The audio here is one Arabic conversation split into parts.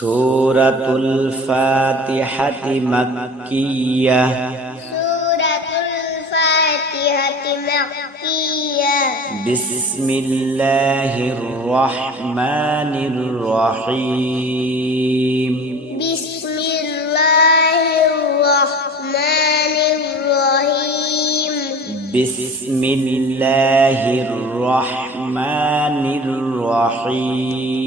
سورة الفاتحة مكية سورة الفاتحة مكية بسم الله الرحمن الرحيم بسم الله الرحمن الرحيم بسم الله الرحمن الرحيم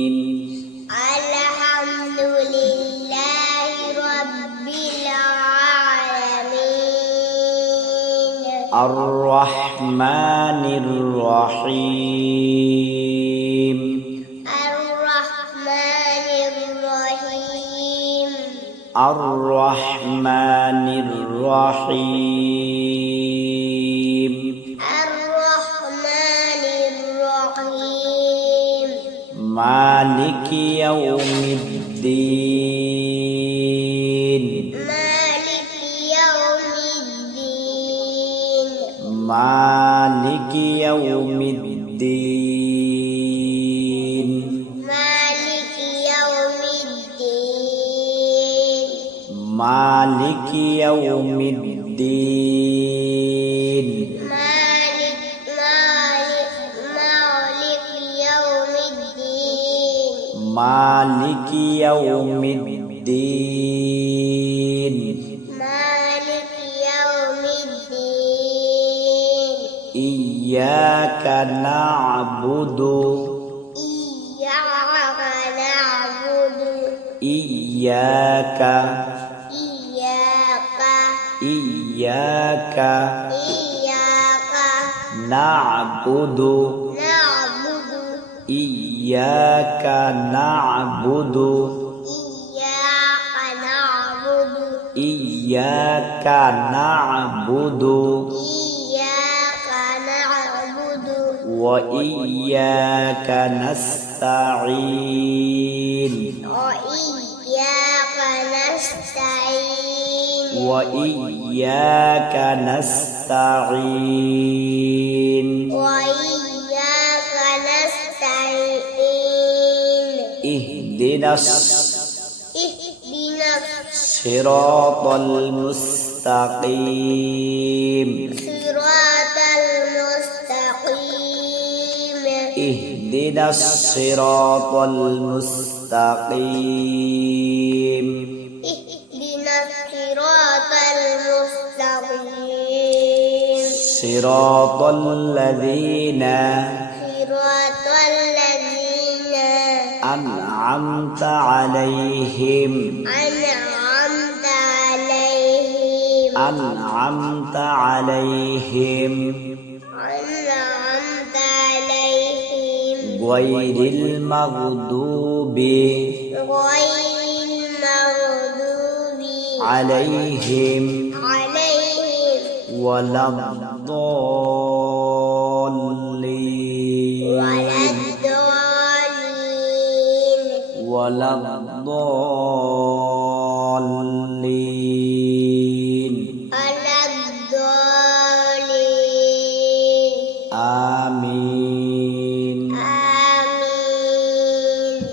الرحمن الرحيم. الرحمن الرحيم. الرحمن الرحيم. الرحمن الرحيم. مالك يوم الدين. مالك يوم الدين مالك يوم الدين مالك يوم الدين مالك مالك مالك يوم الدين مالك يوم الدين إياك نعبد إياك نعبد إياك إياك إياك إياك نعبد نعبد إياك نعبد إياك نعبد إياك نعبد وإياك نستعين وإياك نستعين وإياك نستعين وإياك نستعين اهدنا الصراط اهدنا الصراط المستقيم الصراط اهدنا الصراط المستقيم. اهدنا الصراط المستقيم. صراط الذين صراط الذين أنعمت عليهم. أنعمت عليهم. أنعمت عليهم. أنعمت عليهم غير المغضوب غير المغضوب عليهم عليهم ولا الضالين ولا الضالين ولا الضالين